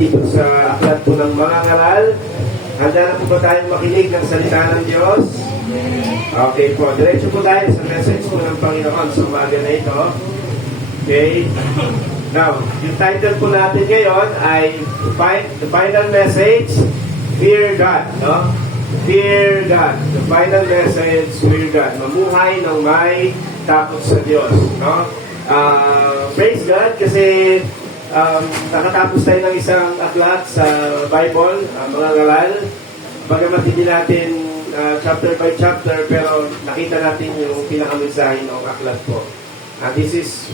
Dito sa aklat po ng mga ngaral, handa na po ba tayong makinig ng salita ng Diyos? Okay po, diretso po tayo sa message po ng Panginoon sa umaga na ito. Okay? Now, yung title po natin ngayon ay the final message, Fear God. No? Fear God. The final message, Fear God. Mamuhay ng may takot sa Diyos. No? Praise God kasi nakatapos tayo ng isang aklat sa Bible, mga ngaral. Bagamat hindi natin chapter by chapter, pero nakita natin yung pinakamensahe ng aklat po. This is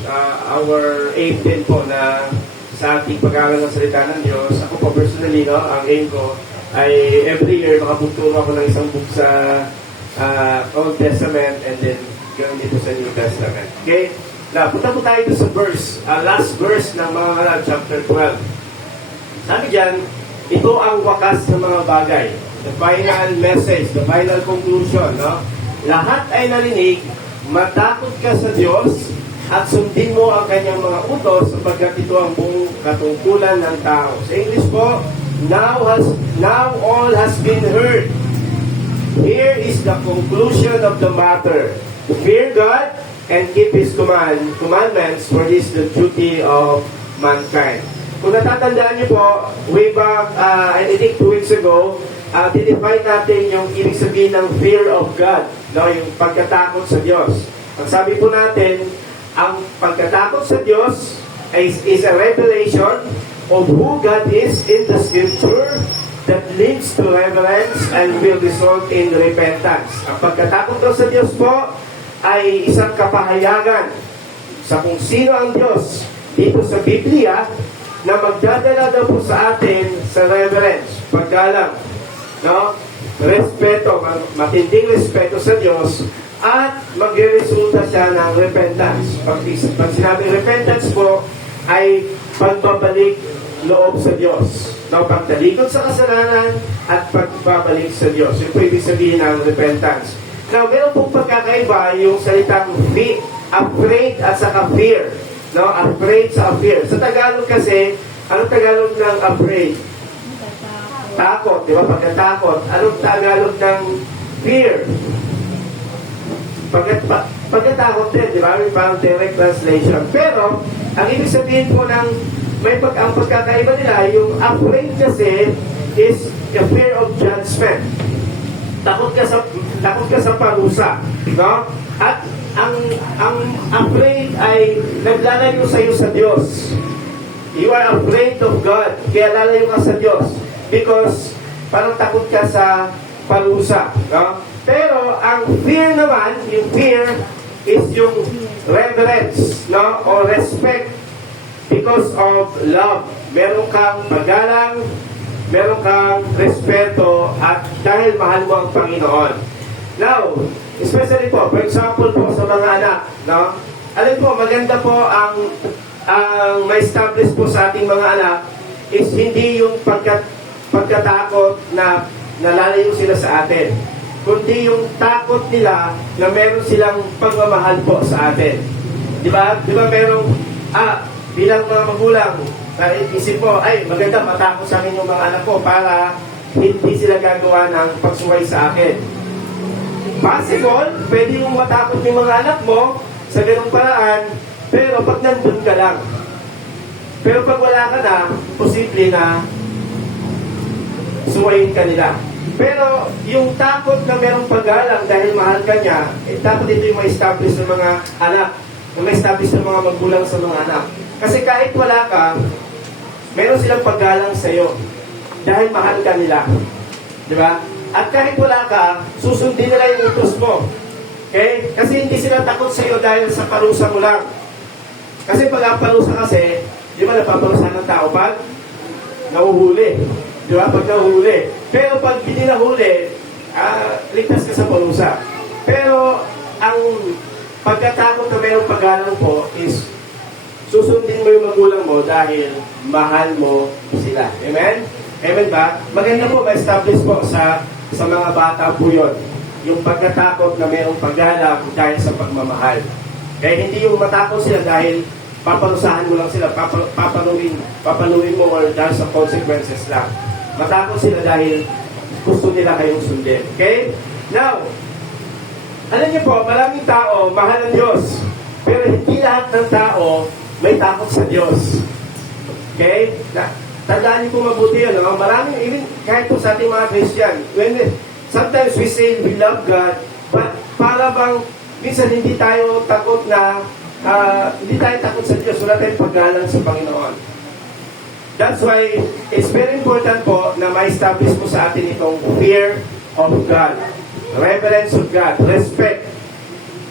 our aim din po na sa ating pag-aaral ng salita ng Diyos. Ako po personally, no, ang aim ko ay every year makapagturo ako ng isang book sa Old Testament and then ganoon dito sa New Testament. Okay? Now, punta po tayo sa verse, last verse ng mga ngaral, chapter 12. Sabi dyan, ito ang wakas ng mga bagay. The final message, the final conclusion. No? Lahat ay narinig, matakot ka sa Diyos at sundin mo ang kanyang mga utos sapagkat ito ang buong katungkulan ng tao. Sa English po, now all has been heard. Here is the conclusion of the matter. Fear God and keep His commandments, for this the duty of mankind. Kung natatandaan niyo po, way back, I think 2 weeks ago, dinefine natin yung ibig sabihin ng fear of God, no? Yung pagkatakot sa Diyos. Ang sabi po natin, ang pagkatakot sa Diyos is a revelation of who God is in the Scripture that leads to reverence and will result in repentance. Ang pagkatakot daw sa Diyos po ay isang kapahayagan sa kung sino ang Diyos dito sa Biblia na magdadala daw po sa atin sa reverence, paggalang, no? Respeto, matinding respeto sa Diyos at magre-resulta siya ng repentance. Pag sinabing repentance po ay pagbabalik loob sa Diyos. No? Pagtalikod sa kasalanan at pagbabalik sa Diyos. Yung po ibig sabihin ng repentance. Now, meron pong pagkakaiba yung salitang afraid at saka fear. No? Afraid sa fear. Sa Tagalog kasi, anong Tagalog ng afraid? Takot, di ba? Pagkatakot. Anong Tagalog ng fear? Pagkatakot din, di ba? May parang direct translation. Pero, ang ibig sabihin po ng ang pagkakaiba nila, yung afraid kasi is the fear of judgment. Takot ka sa parusa, no? At ang afraid ay naglalayo sa iyo sa Diyos. You are afraid of God, kaya lalayo ka sa Diyos because parang takot ka sa parusa, no? Pero ang fear naman, yung fear is yung reverence, no? O respect because of love. Meron kang paggalang, meron kang respeto at dahil mahal mo ang Panginoon. Now, especially po, for example po sa mga anak, no? Alam po, maganda po ang ma-establish po sa ating mga anak is hindi yung pagkatakot na nalalayo sila sa atin, kundi yung takot nila na meron silang pagmamahal po sa atin. Di ba? Di ba merong, bilang mga magulang, isip po, ay, maganda matakot sa akin yung mga anak ko para hindi sila gagawa ng pagsuway sa akin. Possible, pwede mong matakot yung mga anak mo sa ganung paraan, pero pag nandun ka lang. Pero pag wala ka na, posible na suwayin ka nila. Pero yung takot na merong paggalang dahil mahal ka niya, dapat ito yung ma-establish ng mga anak, ma-establish ng mga magulang sa mga anak. Kasi kahit wala ka, meron silang paggalang sa iyo dahil mahal ka nila. Di ba? At kahit wala ka, susundin nila yung utos mo. Okay? Kasi hindi sila takot sa iyo dahil sa parusa mo lang. Kasi pag ang parusa kasi, di ba napaparusa ng tao pag nahuhuli. Di ba? Pag nahuhuli. Pero pag hindi nahuli, ligtas ka sa parusa. Pero ang pagkatakot na mayroong paggalang po is susundin mo yung magulang mo dahil mahal mo sila. Amen? Amen ba? Maganda po ma-establish po sa mga bata po yun. Yung pagkatakot na mayroong paggalang dahil sa pagmamahal. Kaya hindi yung matakot sila dahil paparusahan mo lang sila, papanuin mo or dahil sa consequences lang. Matakot sila dahil gusto nila kayong sundin. Okay? Now, alam niyo po, maraming tao, mahal ang Diyos. Pero hindi lahat ng tao may takot sa Diyos. Okay? Tandaan niyo po mabuti yun. No? Maraming, even kahit po sa ating mga Christian, sometimes we say we love God, but para bang minsan hindi tayo takot na hindi tayo takot sa Diyos, wala tayong paggalang sa Panginoon. That's why it's very important po na ma-establish mo sa atin itong fear of God, reverence of God, respect.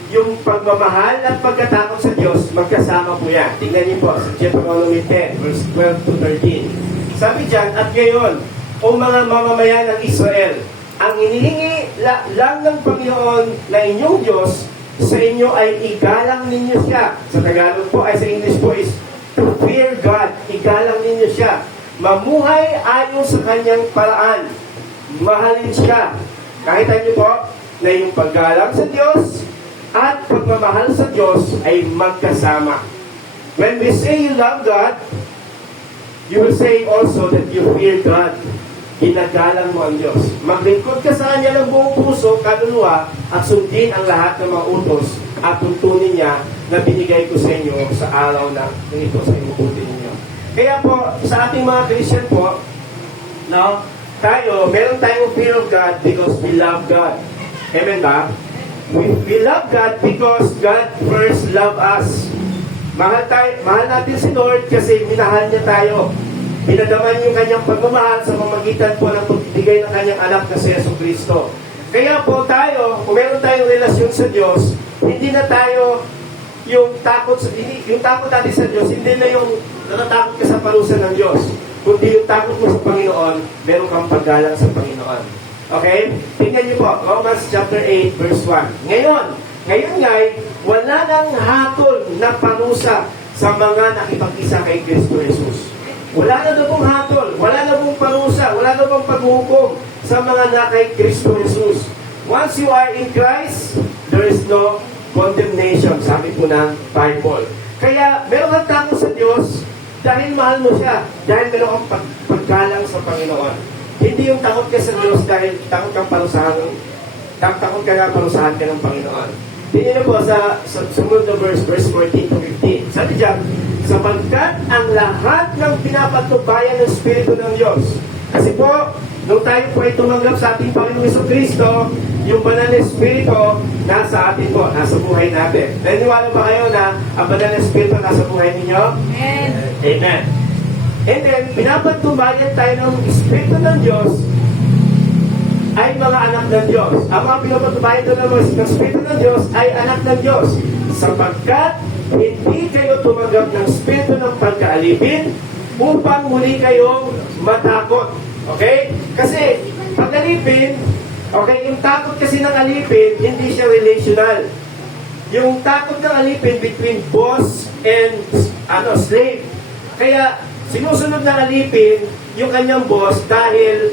Yung pagmamahal at pagkatakot sa Diyos, magkasama po yan. Tingnan niyo po sa Deuteronomy 10, verse 12 to 13. Sabi dyan, at ngayon, o mga mamamayan ng Israel, ang inihingi lang ng Panginoon na inyong Diyos sa inyo ay igalang ninyo siya. Sa Tagalog po, ay sa English po is to fear God. Igalang ninyo siya. Mamuhay ayon sa kanyang paraan. Mahalin siya. Nakita niyo po na yung paggalang sa Diyos at pagmamahal sa Diyos ay magkasama. When we say you love God, you will say also that you fear God. Ginagalang mo ang Diyos. Maglingkod ka sa Kanya ng buong puso, kaluluwa, at sundin ang lahat ng mga utos at tuntunin niya na binigay ko sa inyo sa araw na ito sa imubuti ninyo. Kaya po, sa ating mga Christian po, no, meron tayong fear of God because we love God. Amen ba? We love God because God first loved us. Mahal natin si Lord kasi minahal niya tayo. Pinadaman yung kanyang pagmamahal sa pamamagitan po ng pagbibigay ng kanyang anak na si Jesucristo. Kaya po tayo, kung meron tayong relasyon sa Diyos, hindi na tayo yung takot natin sa Diyos, hindi na yung natatakot ka sa parusa ng Diyos, kundi yung takot mo sa Panginoon, meron kang paggalang sa Panginoon. Okay? Tingnan niyo po, Romans chapter 8, verse 1. Ngayon nga'y wala nang hatol na parusa sa mga nakipag-isa kay Kristo Jesus. Wala na pong hatol, wala na pong parusa, wala na pong paghuhukom sa mga na kay Kristo Jesus. Once you are in Christ, there is no condemnation, sabi po ng Bible. Kaya, meron kang takot sa Diyos dahil mahal mo siya, dahil meron kang paggalang sa Panginoon. Hindi yung takot ka sa Diyos dahil takot kang parusahan, takot ka na parusahan ka ng Panginoon. Tingnan niyo po sa sumunod na verse 14 to 15. Sabi diyan, sapagkat ang lahat ng pinapatubayan ng Espiritu ng Diyos. Kasi po, nung tayo po ay tumanggap sa ating Panginoong Jesucristo, yung banal na Espiritu nasa atin po, nasa buhay natin. Naniniwala ba kayo na ang banal na Espiritu nasa buhay ninyo? Amen. Amen. And then, pinapatubayan tayo ng Espiritu ng Diyos ay mga anak ng Diyos. Ang mga pinapatubayan doon ng Espiritu ng Diyos ay anak ng Diyos. Sapagkat hindi kayo tumanggap ng Espiritu ng pagkaalipin upang muli kayong matakot. Okay? Kasi, pag alipin, okay, yung takot kasi ng alipin, hindi siya relational. Yung takot ng alipin between boss and slave. Kaya, sinusunod ng alipin yung kanyang boss dahil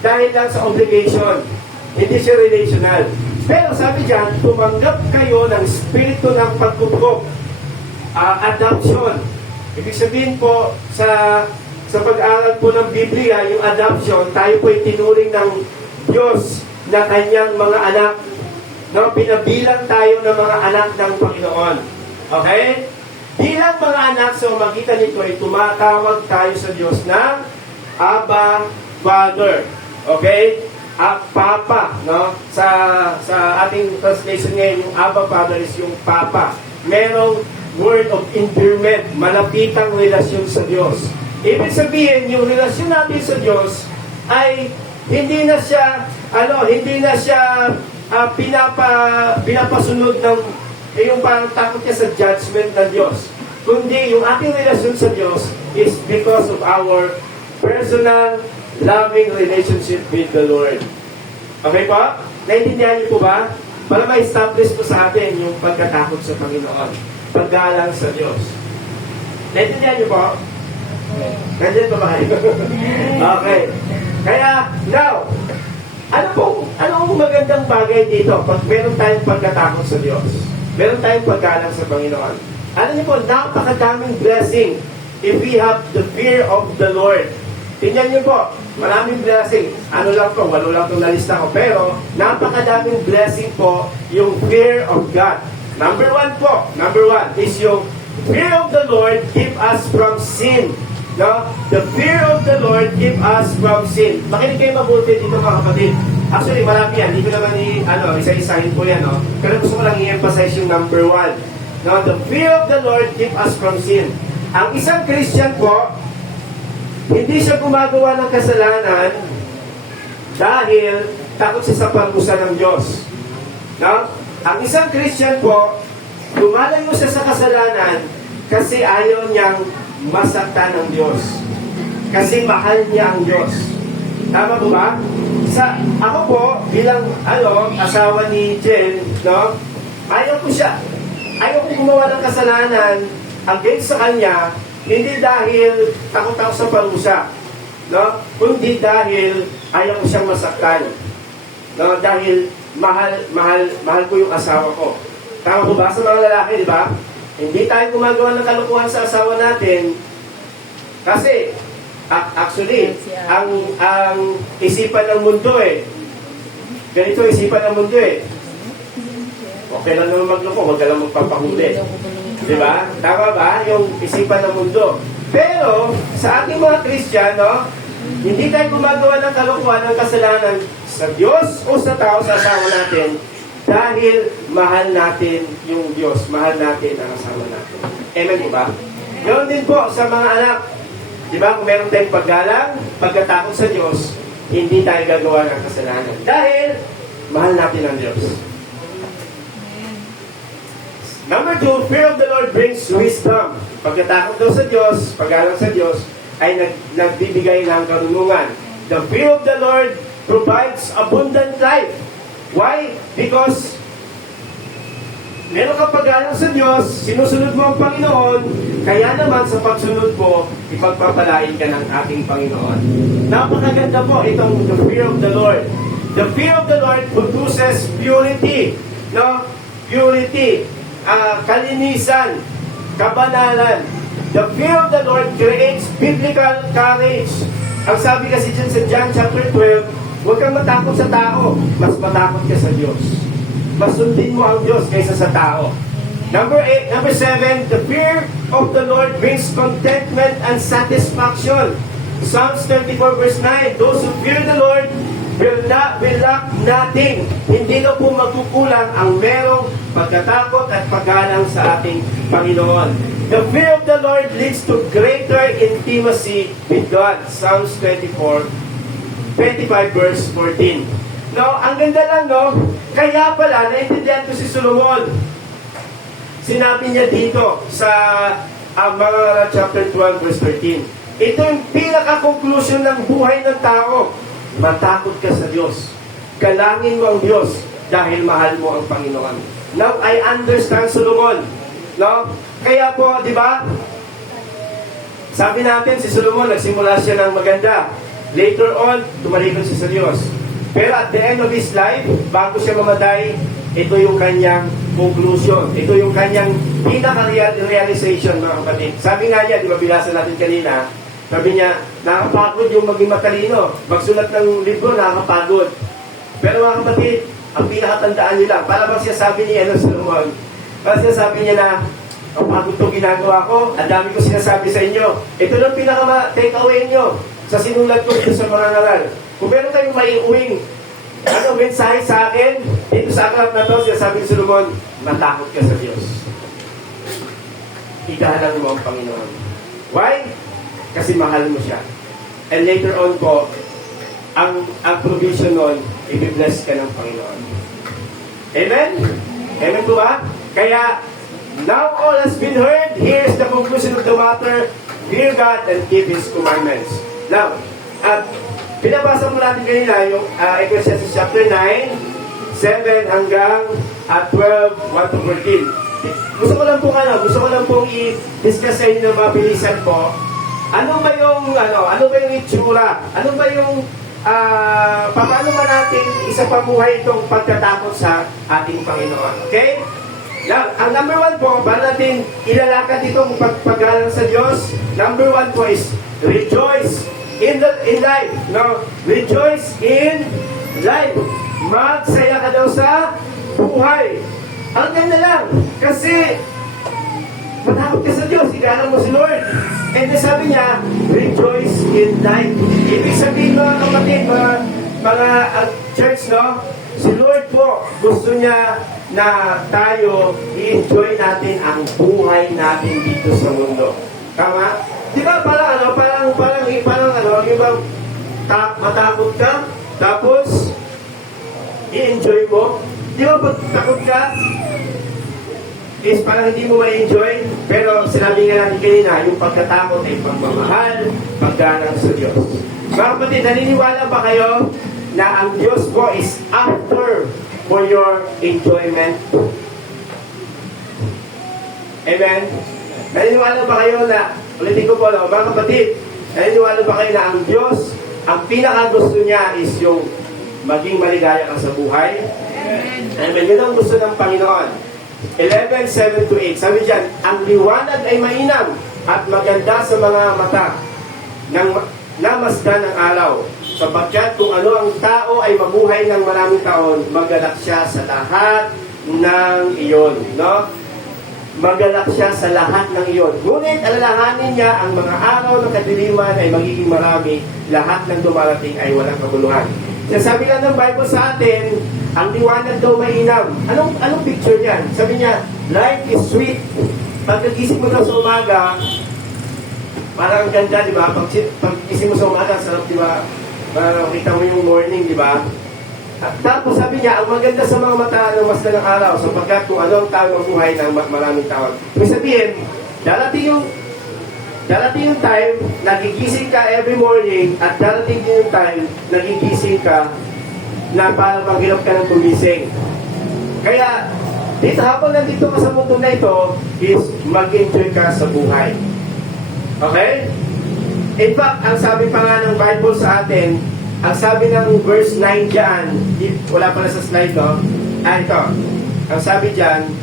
lang sa obligation. Hindi siya relational. Pero sabi diyan, tumanggap kayo ng espiritu ng pagkukup. Adoption. Ibig sabihin po, sa pag-aaral po ng Biblia, yung adoption, tayo po ay tinuring ng Diyos na kanyang mga anak. No? Pinabilang tayo ng mga anak ng Panginoon. Okay? Bilang mga anak, so makita nito ay tumatawag tayo sa Diyos ng Abba, Father. Okay? Papa, no? Sa ating translation ngayon, yung Abba Father is yung Papa. Merong word of endearment, malapitang relasyon sa Diyos. Ibig sabihin, yung relasyon natin sa Diyos ay hindi na siya pinapasunod ng yung parang takot niya sa judgment ng Diyos. Kundi yung ating relasyon sa Diyos is because of our personal loving relationship with the Lord. Okay po? Naintindihan niyo po ba? Para ma-establish po sa atin yung pagkatakot sa Panginoon. Paggalang sa Diyos. Naintindihan niyo po? Nandiyan pa ba kayo? Okay. Kaya, now, anong magandang bagay dito pag meron tayong pagkatakot sa Diyos? Meron tayong paggalang sa Panginoon. Alam niyo po, napakadaming blessing if we have the fear of the Lord. Tingnan niyo po, maraming blessing. Ano lang po, 8 lang itong nalista ko. Pero, napakadaming blessing po yung fear of God. Number 1 po, number 1 is yung fear of the Lord keep us from sin. No? The fear of the Lord keep us from sin. Makinig kayo mabuti dito mga kapatid. Actually, marami yan. Hindi ko naman isa-isahin po yan. No? Pero gusto ko lang i-emphasize yung number 1. No, the fear of the Lord keep us from sin. Ang isang Christian po, hindi siya gumagawa ng kasalanan dahil takot siya sa parusa ng Diyos. No? Ang isang Christian po, lumalayo siya sa kasalanan kasi ayaw niyang masaktan ng Diyos. Kasi mahal niya ang Diyos. Tama po ba? Ako po, bilang asawa ni Jen, no? Ayaw ko siya. Ayaw kong gumawa ng kasalanan against sa kanya, hindi dahil takot ako sa parusa, no? Kundi dahil ayaw ko siyang masaktan. No? Dahil mahal ko yung asawa ko. Tama po ba sa mga lalaki, di ba? Hindi tayo gumagawa ng kalukuhan sa asawa natin kasi actually, ang isipan ng mundo ganito isipan ng mundo okay lang naman magloko, huwag ka lang magpapahuli. Di ba? Tama ba? Yung isipan ng mundo. Pero, sa ating mga Kristiyano, hindi tayo gumagawa ng kalokohan ng kasalanan sa Diyos o sa tao, sa asawa natin, dahil mahal natin yung Diyos, mahal natin ang asawa natin. Amen po ba? Ganoon din po sa mga anak. Di ba? Kung meron tayong paggalang, pagkatakot sa Diyos, hindi tayo gagawa ng kasalanan. Dahil, mahal natin ang Diyos. Number 2, fear of the Lord brings wisdom. Pagkatakot daw sa Diyos, pag-alang sa Diyos, ay nagbibigay ng karunungan. The fear of the Lord provides abundant life. Why? Because meron kang pag-alang sa Diyos, sinusunod mo ang Panginoon, kaya naman sa pagsunod mo, ipagpapalain ka ng ating Panginoon. Napakaganda po itong the fear of the Lord. The fear of the Lord produces purity. No? Purity. Kalinisan, kabanalan. The fear of the Lord creates biblical courage. Ang sabi kasi dyan sa John chapter 12, huwag kang matakot sa tao, mas matakot ka sa Diyos. Masundin mo ang Diyos kaysa sa tao. Number 7, the fear of the Lord brings contentment and satisfaction. Psalms 34 verse 9, those who fear the Lord will lack nothing. Hindi na po magkukulang ang merong pagkatakot at paggalang sa ating Panginoon. The fear of the Lord leads to greater intimacy with God. Psalms 25 verse 14. No, ang ganda lang, no? Kaya pala, naintindihan ko si Solomon. Sinabi niya dito sa mga chapter 12 verse 13. Ito yung pinaka-conclusion ng buhay ng tao. Matakot ka sa Diyos. Galangin mo ang Diyos dahil mahal mo ang Panginoon. Now, I understand Solomon. No? Kaya po, di ba? Sabi natin, si Solomon, nagsimula siya ng maganda. Later on, tumalikod siya sa Diyos. Pero at the end of his life, bago siya mamatay, ito yung kanyang conclusion. Ito yung kanyang pinaka-realization, mga kapatid. Sabi nga niya, di ba, binasa natin kanina, sabi niya, nakakapagod yung maging matalino. Magsulat ng libro, nakakapagod. Pero mga kapatid, ang pinakatandaan niyo lang, para bang siya sabi niya, Solomon, para siya sabi niya na, ang pagod itong ginagawa ko, ang dami ko sinasabi sa inyo. Ito lang pinaka-take away nyo sa sinulat ko dito sa mga ngaral. Kung meron kayong maiuwing mensahe sa akin, dito sa aklat na to, sinasabi ni Solomon, matakot ka sa Diyos. Igahalan mo ang Panginoon. Why? Kasi mahal mo siya. And later on po, ang provision nun, i-bless ka ng Panginoon. Amen? Amen po ba? Kaya, now all has been heard, here's the conclusion of the matter, fear God and keep His commandments. Now, pinabasa mo natin kanina yung Ecclesiastes chapter 9, 7 hanggang 12, 1 to 14. Gusto ko lang pong i-discuss sa inyo ng mabilisan po. Ano ba yung itsura? Ano ba yung paano ba natin isa pamuhay itong pagkatakot sa ating Panginoon? Okay? Ang number one po, para natin ilalakad itong paggalang sa Diyos, number one po is rejoice in life. No? Rejoice in life. Magsaya ka daw sa buhay. Ang ganda lang. Kasi matakot ka sa Diyos, igalang mo si Lord. And then sabi niya, rejoice in life. Ibig sabihin mga kapatid, mga church, no? Si Lord po, gusto niya na tayo i-enjoy natin ang buhay natin dito sa mundo. Tama? Di ba parang yung bang matakot ka, tapos i-enjoy mo? Di ba pag takot ka, is parang hindi mo ma-enjoy, pero sinabi nga natin kanina, yung pagkatakot ay pagmamahal, paggalang sa Diyos. Mga kapatid, naniniwala ba kayo na ang Diyos po is after for your enjoyment? Amen? Naniniwala ba kayo na, ulitin ko po, no, mga kapatid, naniniwala ba kayo na ang Diyos, ang pinaka-gusto niya is yung maging maligaya ka sa buhay? Amen. Yun ang gusto ng Panginoon. 11:7-8. Sabi dyan, ang liwanag ay mainam at maganda sa mga mata ng namasdan ng araw. Sapagkat kung ano ang tao ay mabuhay ng maraming taon, magalak siya sa lahat ng iyon. No? Magalak siya sa lahat ng iyon. Ngunit alalahanin niya ang mga araw ng kadiliman ay magiging marami, lahat ng dumarating ay walang kabuluhan. Sabi lang ng Bible sa atin, ang liwanag daw mainam. Anong picture niyan? Sabi niya, life is sweet. Pagkagising mo daw sa umaga, parang ganda, di ba? Paggising mo sa umaga, sarap, di ba? Kita mo yung morning, di ba? At tapos sabi niya, ang maganda sa mga mata ng mas ng araw, sapagkat kung ano ang tao ang buhay ng maraming taon. Ibig sabihin, darating yung time, nagigising ka every morning, at darating din yung time, nagigising ka na parang maghirap ka ng tumising. Kaya, dito habang nandito ka sa mundo na ito, is mag-enjoy ka sa buhay. Okay? In fact, ang sabi pa nga ng Bible sa atin, ang sabi ng verse 9 dyan, wala pala sa slide, no? Ito. Ang sabi dyan,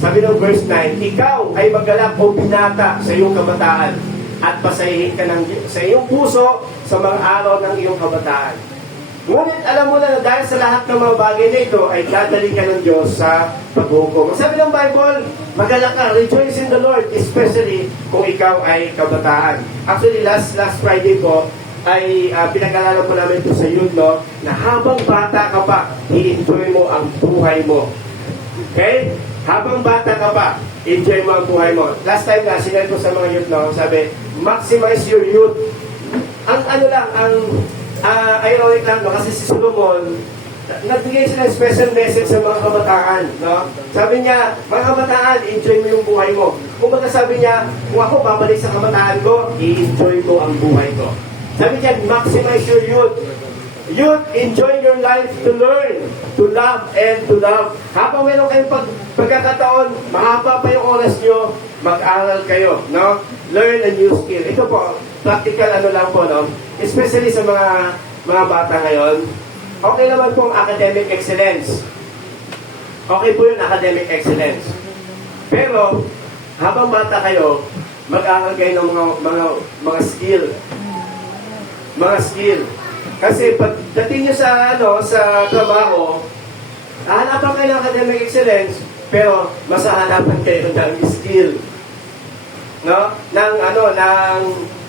sabi ng verse 9, ikaw ay magalak o binata sa iyong kabataan at pasahihin ka sa iyong puso sa mga araw ng iyong kabataan. Ngunit alam mo na dahil sa lahat ng mga bagay na ito ay dadaling ka ng Diyos sa paghukom. Sabi ng Bible, magalak ka, rejoice in the Lord, especially kung ikaw ay kabataan. Actually, last Friday po, ay pinag-alala po namin ito sa youth, no, na habang bata ka pa, i-enjoy mo ang buhay mo. Okay? Habang bata ka pa, enjoy mo ang buhay mo. Last time nga, sinare ko sa mga youth, no, sabi, maximize your youth. Ang ironic lang, no, kasi si Solomon, nagbigay siya ng special message sa mga kabataan, no? Sabi niya, mga kabataan, enjoy mo yung buhay mo. Kung baga sabi niya, kung ako babalik sa kabataan ko, i-enjoy ko ang buhay ko. Sabi niya, maximize your youth. Youth, enjoy your life to learn, to love, and to love. Habang meron kayong pagkakataon, mahaba pa yung oras nyo, mag-aral kayo, no? Learn a new skill. Ito po, practical lang po, no? Especially sa mga bata ngayon, okay naman po ang academic excellence. Okay po yung academic excellence. Pero, habang bata kayo, mag-aral kayo ng mga skill. Mga skill. Kasi pagdating nyo sa trabaho, hahanapan kayo ng academic excellence, pero masahanapan kayo ng skill. No? Ng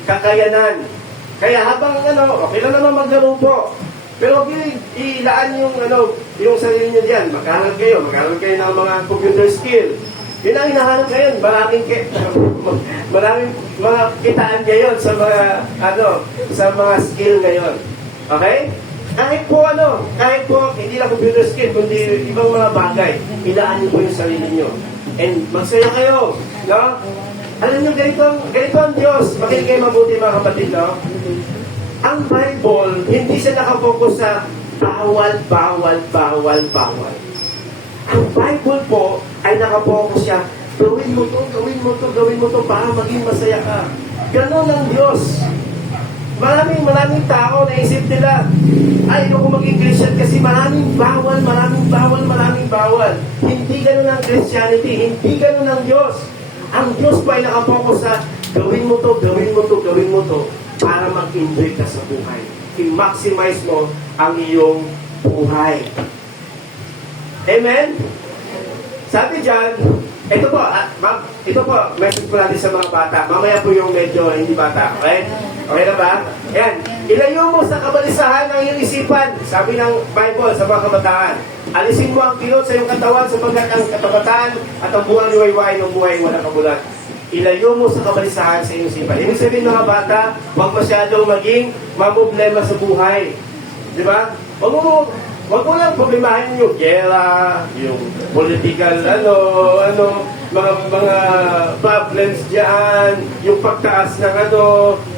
kakayanan. Kaya habang okay lang naman maglaro po. Pero ilaan yung sarili nyo diyan. Mag-aral kayo ng mga computer skill. Yun ang hinahanap ngayon. Maraming mga kitaan ngayon sa mga skill ngayon. Okay? Kahit po hindi lang computer skill, kundi ibang mga bagay, ilaan nyo po yung sarili nyo. And magsaya kayo. No? Alam nyo, ganito ang Diyos. Makinig kayo mabuti mga kapatid, no? Ang Bible, hindi siya nakapokus sa bawal. Ang Bible po ay nakapokus siya, gawin mo to para maging masaya ka. Ganon ang Diyos. Maraming tao na isip nila, ay, ako maging Christian kasi maraming bawal. Hindi ganun ang Christianity, hindi ganun ang Diyos. Ang Diyos pa ay nakapokus sa gawin mo to para mag-enjoy ka sa buhay. I-maximize mo ang iyong buhay. Amen? Sabi dyan, ito po, message po natin sa mga bata. Mamaya po yung medyo hindi bata, okay? Okay na ba? Ayan, ilayo mo sa kabalisahan ng iyong isipan. Sabi ng Bible sa mga kabataan, alisin mo ang kilot sa iyong katawan sapagkat ang kabataan at ang buwang liwayway ng buhay walang kabulat. Ilayo mo sa kabalisahan sa iyong isipan. Ibig sabihin mga bata, huwag masyadong maging mamblema sa buhay. Di ba? Huwag mo lang problemahin yung gera, yung political, mga problems dyan, yung pagtaas ng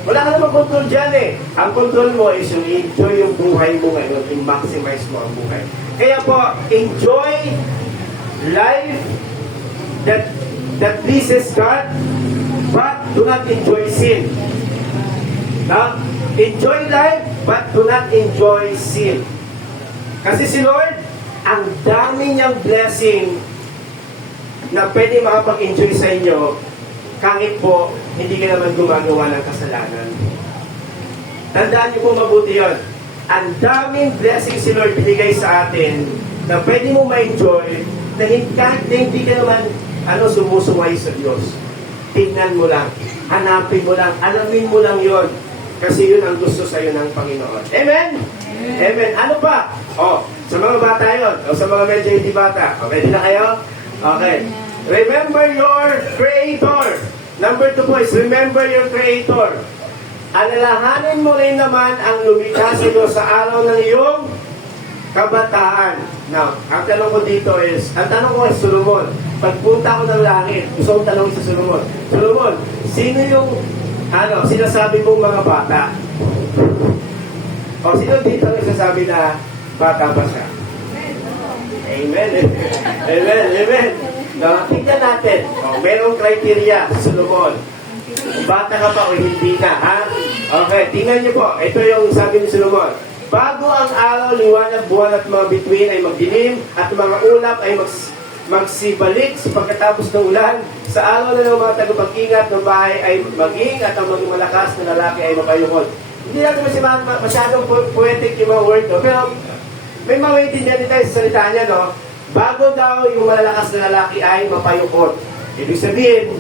wala ka namang control dyan eh. Ang control mo is yung enjoy yung buhay mo ngayon, i-maximize mo ang buhay. Kaya po, enjoy life that pleases God, but do not enjoy sin. Now, enjoy life, but do not enjoy sin. Kasi si Lord, ang dami niyang blessing na pwede makapag-enjoy sa inyo kahit po hindi ka naman gumagawa ng kasalanan. Tandaan niyo po mabuti yun. Ang daming blessing si Lord binigay sa atin na pwede mo ma-enjoy na kahit na hindi ka naman sumusuway sa Diyos. Tingnan mo lang, hanapin mo lang, alamin mo lang yon. Kasi yun ang gusto sa iyo ng Panginoon. Amen? Amen. Ano pa? Sa mga bata yun. O sa mga medyo hindi bata. Okay, na kayo? Okay. Remember your Creator. Number 2 po is remember your Creator. Alalahanin mo rin naman ang lumikha sa iyo sa araw ng iyong kabataan. Now, ang tanong ko dito is, Solomon, pagpunta ko ng langit, gusto kong tanong sa Solomon, sino yung sinasabi mong mga bata? O sino dito nagsasabi na bata pa siya? Amen. Amen. No, tingnan natin. Merong criteria sa Solomon. Bata ka pa o hindi na, ha? Okay, tingnan niyo po. Ito yung sabi ni Solomon. Bago ang araw, liwanag, buwan at mga bituin ay magdilim at mga ulap ay magsibalik sa pagkatapos ng ulan. Sa araw na ng mga tagapag-ingat ng bahay ay maging at ang mga malakas na lalaki ay mapayukod. Hindi natin masyadong poetic yung mga word, no? Pero may maintindihan din tayo sa salita niya, no? Bago daw yung malalakas na lalaki ay mapayukod. Ibig sabihin,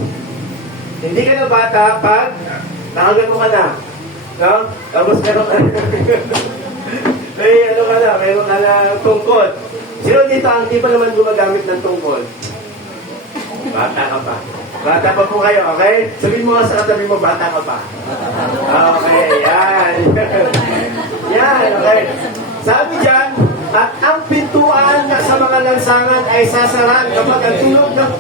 hindi ka na bata pag nakagano ka na. No? Tapos meron ka meron ka na tungkol. Sino dito ang di pa naman gumagamit ng tungkol? Bata ka pa. Bata pa po kayo, okay? Sabihin mo sa katabi mo, bata ka pa. Okay, yan. Yan, okay. Sabi dyan, at ang pintuan sa mga lansangan ay sasaran kapag ang tulog ng...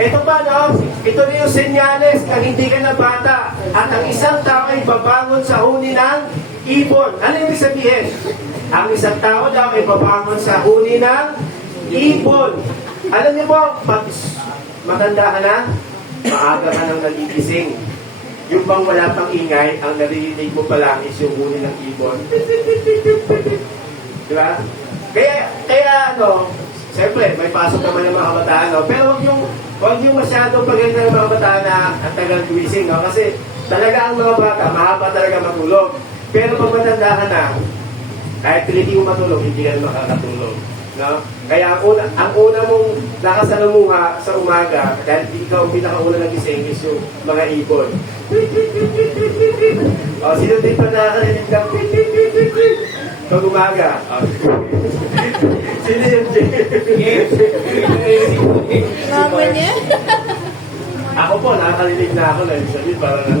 Ito pa, no? Ito na yung senyales na hindi ka na bata. At ang isang tao ay babangon sa huni ng ibon. Ano yung sabihin? Ang isang tao daw ay babangon sa huni ng ibon. Alam niyo po, pag matanda ka na, maaga ka nang nagigising. Yung bang wala pang ingay, ang naririnig mo pa lang is yung huni ng ibon. Diba? Kaya siyempre, may pasok naman yung mga kabataan, no? Pero huwag yung masyadong paganda ng mga kabataan na ang tagal tuwising, no? Kasi talaga ang mga bata, mahaba talaga matulog. Pero pag matanda ka na, kahit hindi mo matulog, hindi ka na makakatulog. No? Kaya ang una mong nakasalamuha sa umaga, dahil ikaw ang pinakauna ng gising is yung mga ibon. Sino dito nakakarinig ng pag umaga? Sino yung Mama niya? Ako po, nakakarinig na ako. Sabi, parang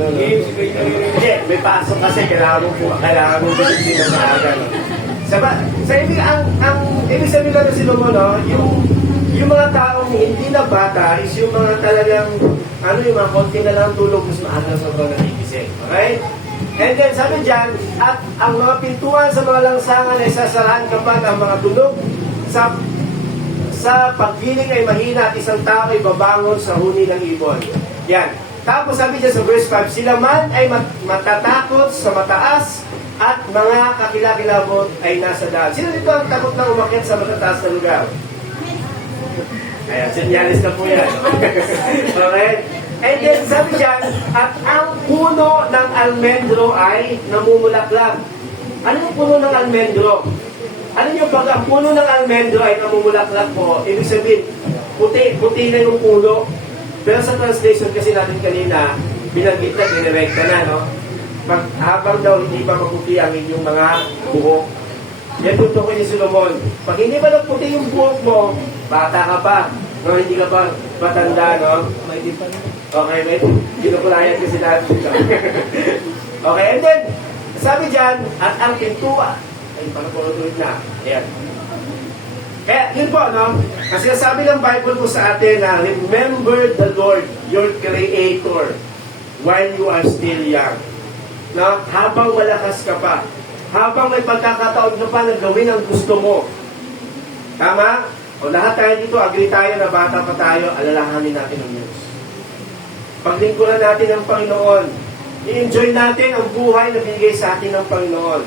may pasok kasi kailangan mo biligin ng maaga. No? Sa ibig sabihin lang si Lomo, no? Yung mga taong hindi na bata is yung mga talagang, yung mga konti na lang tulog, mas maaga sa mga nagigising. Okay? And then, sabi dyan, at ang mga pintuan sa mga langsangan ay sasarahan kapag ang mga tulog sa paggiling ay mahina at isang tao ay babangon sa huni ng ibon. Yan. Tapos sabi niya sa verse 5, sila man ay matatakot sa mataas at mga kakilakilabot ay nasa daan. Sino dito ang takot na umakyat sa matataas na lugar? Ayan, sinyalis na po yan. Okay? And then sabi dyan, at ang puno ng almendro ay namumulaklak. Ano yung puno ng almendro? Ano yung pag ang puno ng almendro ay namumulaklak po, ibig sabihin, puti na yung puno. Pero sa translation kasi natin kanina, binanggit na, dinirekta na, no? Habang daw hindi pa maputi ang inyong mga buhok. Yan tutukoy ni Solomon. Pag hindi pa nagputi yung buhok mo, bata ka pa. No, hindi ka pa matanda, no? Okay, may ginukulayan kasi natin dito. Okay, and then, sabi dyan, at ang pintua, ay, parang pulutulit na. Ayan. Kaya, yun po, no? Kasi sabi ng Bible po sa atin na, remember the Lord, your Creator, while you are still young. No? Habang malakas ka pa. Habang may pagkakataon ka pa na gawin ang gusto mo. Tama? O lahat tayo dito, agree tayo na bata pa tayo, alalahanin natin ang Diyos. Paglingkuran natin ang Panginoon. I-enjoy natin ang buhay na binigay sa atin ng Panginoon.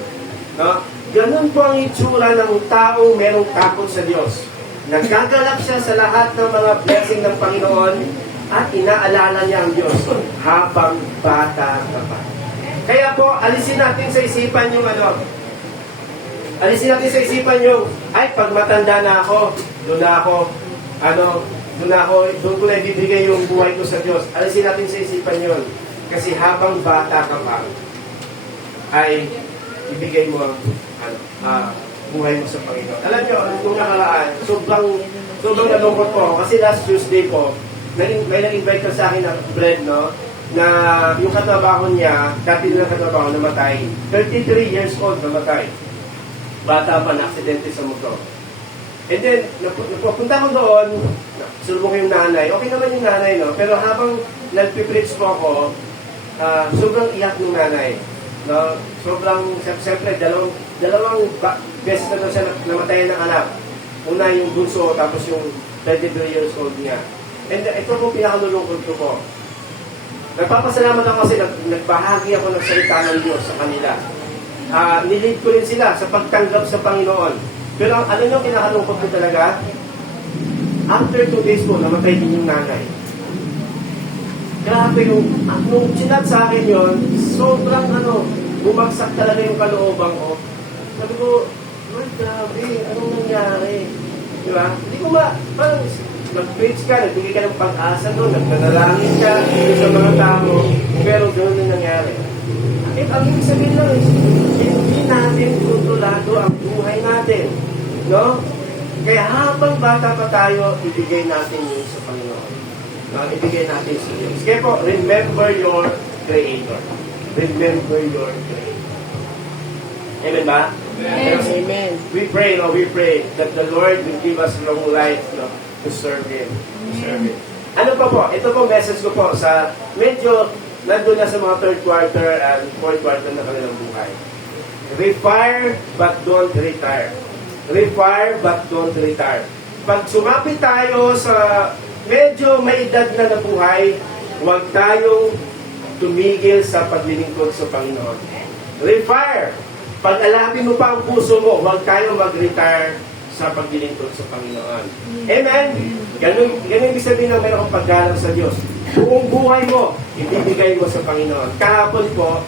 No? Ganun po ang itsura ng taong merong takot sa Diyos. Nagkagalak siya sa lahat ng mga blessing ng Panginoon at inaalala niya ang Diyos habang bata ka pa. Kaya po, alisin natin sa isipan yung alisin natin sa isipan yung, ay, pag matanda na ako, doon ko na ibibigay yung buhay ko sa Diyos. Alisin natin sa isipan yun. Kasi habang bata ka pa, ay ibigay mo ang buhay mo sa Panginoon. Alam nyo, kung nakaraan, sobrang nalungkot po. Kasi last Tuesday po, may nag-invite ka sa akin ng friend, no? Na yung katrabaho niya, dati na katrabaho, namatay. 33 years old, namatay. Bata pa, na-aksidente sa motor. And then, napunta ko doon, sulbo ko yung nanay. Okay naman yung nanay, no? Pero habang nagpipreach po ako, sobrang iyak ng nanay. No? Sobrang, siyempre, dalawang beses na doon siya namatay ng anak. Una yung bunso, tapos yung 33 years old niya. And ito po pinakalulungkod ko po. Nagpapasalamat ako kasi nagbahagi ako ng salita ng Diyos sa kanila. Nilid ko rin sila sa pagtanggap sa Panginoon. Pero ano yung pinakalungkot ko talaga? After 2 days po, namatay din yung nanay. Grabe nung sinat sa akin yun, sobrang bumagsak talaga yung kalooban ko. Sabi ko, grabe, anong nangyari? Di ba? Hindi ko parang nag-preach ka, nagbigay ka ng pag-asa doon, nagpanalangin ka sa mga tao, pero gano'n yung nangyari. At ang ibig sabihin lang is, hindi natin kontrolado ang buhay natin. No? Kaya habang bata pa tayo, ibigay natin yun sa Panginoon. Ibigay natin sa Diyos. Kaya po, remember your Creator. Remember your Creator. Amen ba? Amen. We pray that the Lord will give us long life, to serve Him. Ano pa po? Ito po message ko po sa medyo nandun na sa mga third quarter and fourth quarter na kanilang buhay. Refire but don't retire. Refire but don't retire. Pag sumapit tayo sa medyo may edad na buhay, huwag tayong tumigil sa paglilingkod sa Panginoon. Refire. Pag alapin mo pa ang puso mo, huwag tayong mag-retire sa paglilingkod sa Panginoon. Amen? Ganun ibig sabihin na mayroong paggalang sa Diyos. Buong buhay mo, ibibigay mo sa Panginoon. Kahapon po,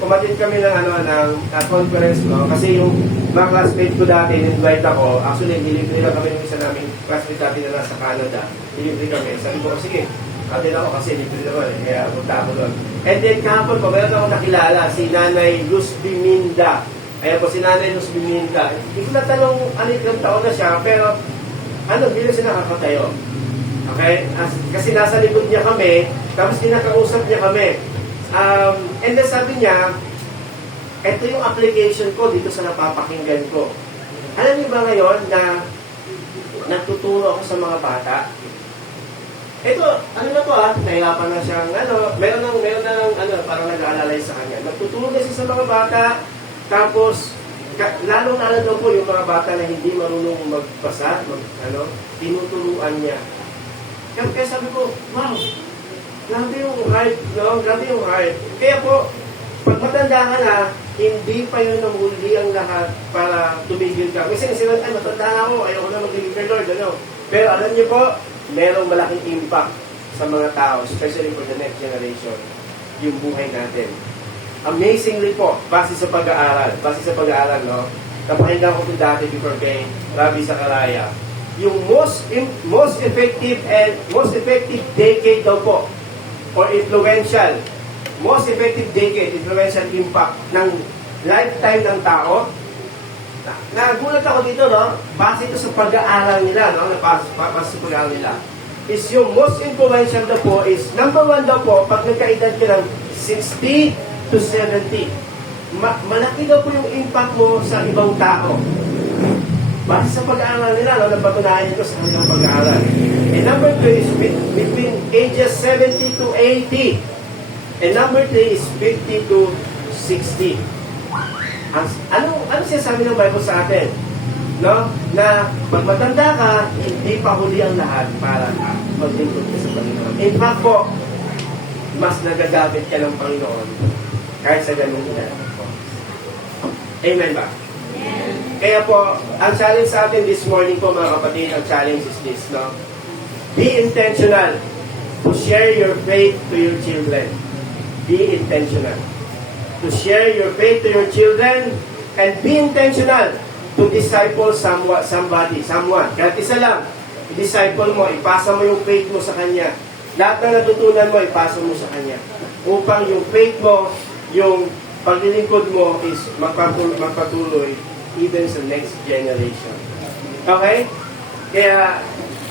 umatin kami ng conference, no? Kasi yung mga classmates ko dati, in-invite ako. Actually, delivery lang kami ng isa namin classmate dati na nasa Canada. Delivery kami. Sabi ko, sige, atin ako kasi delivery naman. Kaya punta ako doon. And then kahapon po, mayroon ako nakilala, si Nanay Luz Biminda. Ayan po, si Nanay Luz Biminda. Hindi ko natanong ilang taon na siya, pero hindi na siya nakakatayo. Okay? Kasi nasa likod niya kami, tapos kinakausap niya kami. And then sabi niya, ito yung application ko dito sa napapakinggan ko. Alam niyo ba ngayon na nagtuturo ako sa mga bata? Ito, nahirapan na siyang, meron ng parang nag-aalalay sa kanya. Nagtuturo na siya sa mga bata, tapos, lalong-lalo daw po yung mga bata na hindi marunong magbasa, tinuturuan niya. Kaya sabi ko, wow, Grabe yung heart, no? Grabe yung heart. Kaya po, pag matanda ka na, hindi pa yun ang huli ang lahat para tumigil ka. Kasi sila, ay, matanda na ako, ayoko na mag-live kay Lord, ano? Pero alam niyo po, merong malaking impact sa mga tao, especially for the next generation, yung buhay natin. Amazingly po, base sa pag-aaral, no? Napakinggan ko ito dati before kay Rabbi Sakaraya. Yung most effective decade daw po, or influential impact ng lifetime ng tao. Nagulat ako dito, no? Base ito sa pag-aaral nila, no? Base sa pag-aaral nila. Is yung most influential daw po is, number 1 daw po, pag nagkaedad ka ng 60 to 70. Malaki daw po yung impact mo sa ibang tao. Base sa pag-aaral nila, no? Napatunayan ko sa kanilang pag-aaral. And number 2 is between ages 70 to 80. And number 3 is 50 to 60. Ano sinasabi ng Bible sa atin? No? Na pag matanda ka, hindi pa huli ang lahat para maglingkod ka sa Panginoon. In fact po, mas nagagamit ka ng Panginoon kahit sa ganun nila. Amen ba? Amen. Kaya po, ang challenge sa atin this morning po mga kapatid, ang challenge is this, no? Be intentional to share your faith to your children. Be intentional to share your faith to your children, and be intentional to disciple someone. Kahit isa lang, i-disciple mo, ipasa mo yung faith mo sa kanya. Lahat na natutunan mo, ipasa mo sa kanya. Upang yung faith mo, yung paglilingkod mo is magpatuloy even sa next generation. Okay? Kaya,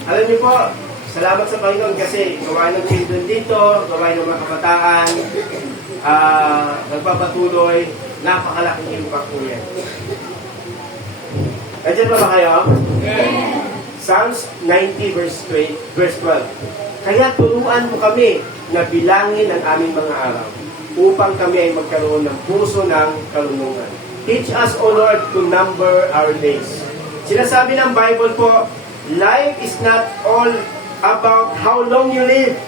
alam niyo po, salamat sa Panginoon kasi gawain ng children dito, gawain ng mga kabataan, nagpapatuloy, napakalaking impact po yan. Nandiyan ba kayo? Yes. Psalms 90 verse 12. Kaya turuan mo kami na bilangin ang aming mga araw upang kami ay magkaroon ng puso ng karunungan. Teach us, O Lord, to number our days. Sinasabi ng Bible po, life is not all about how long you live,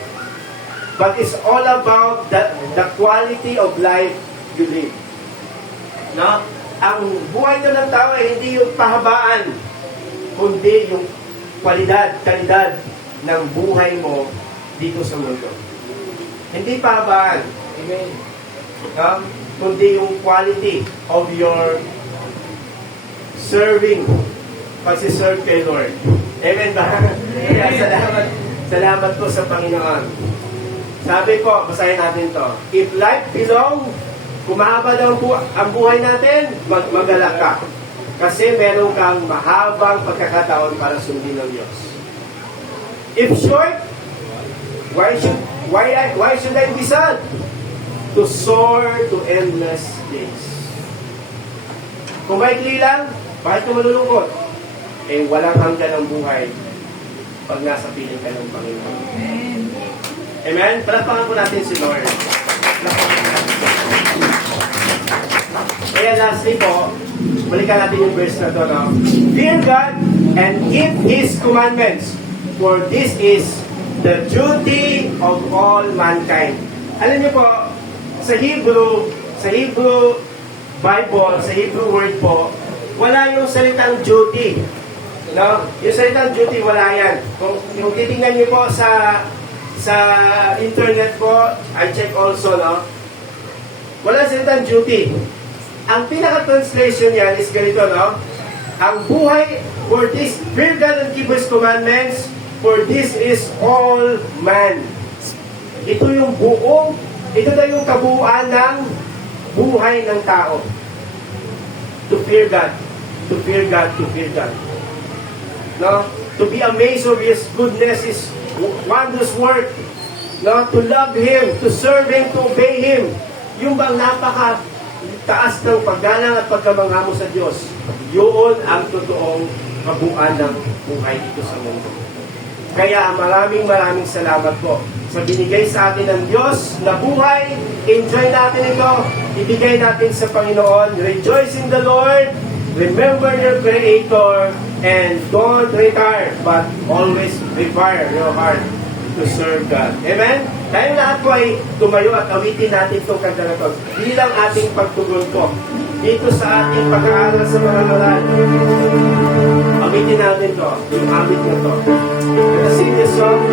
but it's all about the quality of life you live. No? Ang buhay ng tao ay hindi yung pahabaan, kundi yung kalidad ng buhay mo dito sa mundo. Hindi pahabaan. Amen. No? Kundi yung quality of your serving, pagsiserve kay Lord. Amen ba? Kaya salamat po sa Panginoon. Sabi po, basahin natin to. If life belong, kung mahaba daw ang buhay natin, magalak ka. Kasi meron kang mahabang pagkakataon para sundin ng Diyos. If short, why should I be sad? To soar to endless days. Kung maikli lang, bakit ka malulungkot? Eh, walang hanggan ang buhay pag nasa piling ka ng Panginoon. Amen? Palapakan po natin si Lord. Kaya lastly po, balikan natin yung verse na to, no? Fear God and keep His commandments, for this is the duty of all mankind. Alam niyo po, sa Hebrew Bible, sa Hebrew word po, wala yung salitang duty. No? Yung salitang duty, wala yan. Kung titingnan niyo po sa internet po, I check also, no? Wala salitang duty. Ang pinaka-translation yan is ganito, no? Ang buhay, for this, fear God and keep His commandments, for this is all man. Ito yung na yung kabuuan ng buhay ng tao. To fear God. To fear God. To fear God. No? To be amazed of His goodness, His wondrous work. No? To love Him, to serve Him, to obey Him. Yung bang napaka-taas ng paggalang at pagkamangha mo sa Diyos. Yun ang totoong kabuuan ng buhay dito sa mundo. Kaya maraming salamat po sa binigay sa atin ng Diyos na buhay. Enjoy natin ito. Ibigay natin sa Panginoon. Rejoice in the Lord. Remember your Creator. And don't retire, but always prepare your heart to serve God. Amen? Tayong lahat po ay tumayo at awitin natin itong kanta na to bilang ating pagtugon po dito sa ating pag-aaral sa Marangaral. Awitin natin to, yung awit na to. Let us sing this song.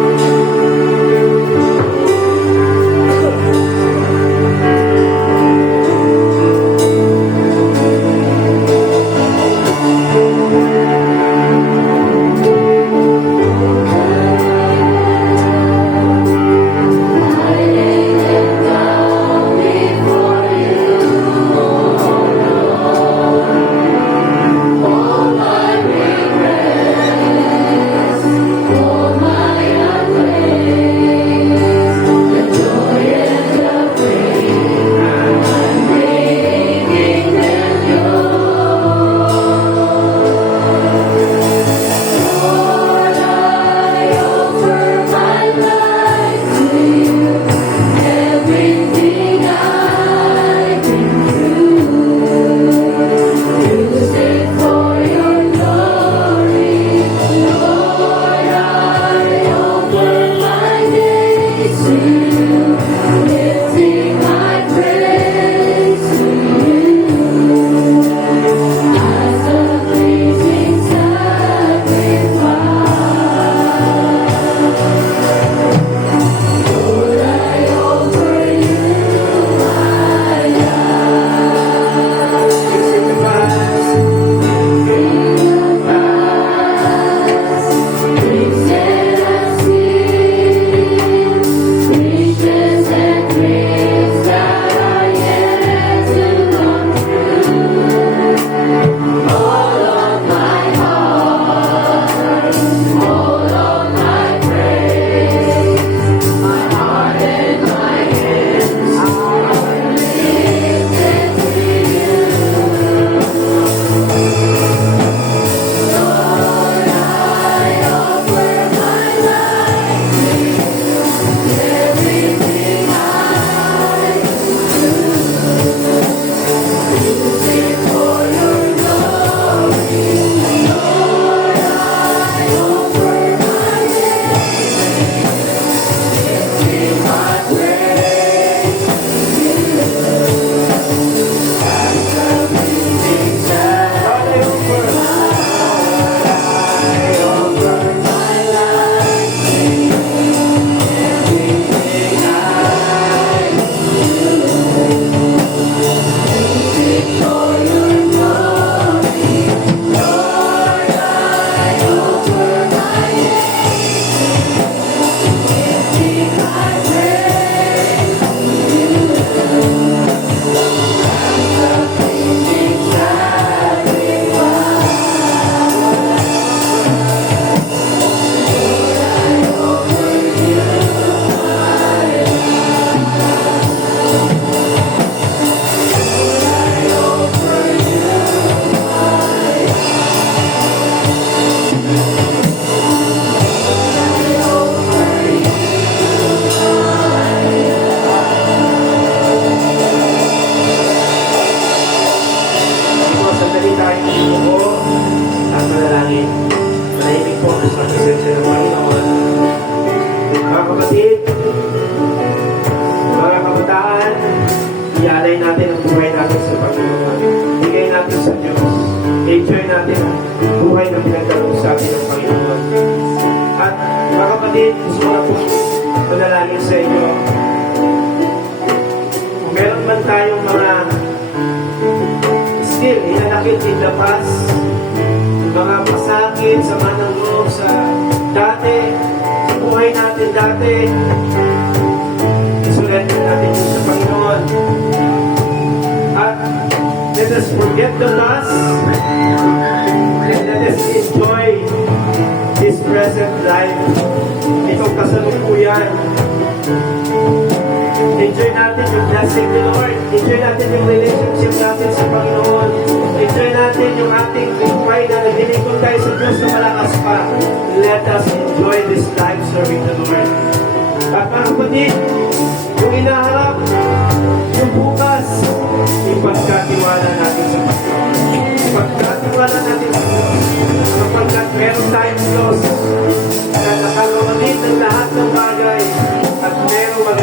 Meron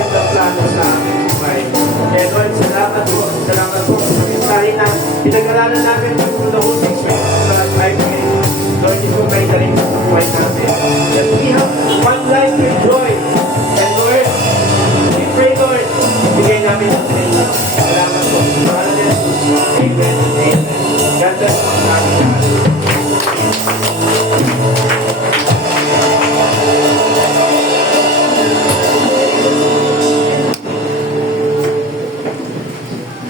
Pinag-aralan namin for the whole 6 weeks na 5 days. Lord, ito may galing sa buhay natin. That we have one life to enjoy. And Lord, we pray, Lord, bigay namin sa inyo. Salamat po. Mahal na Jesus. Amen.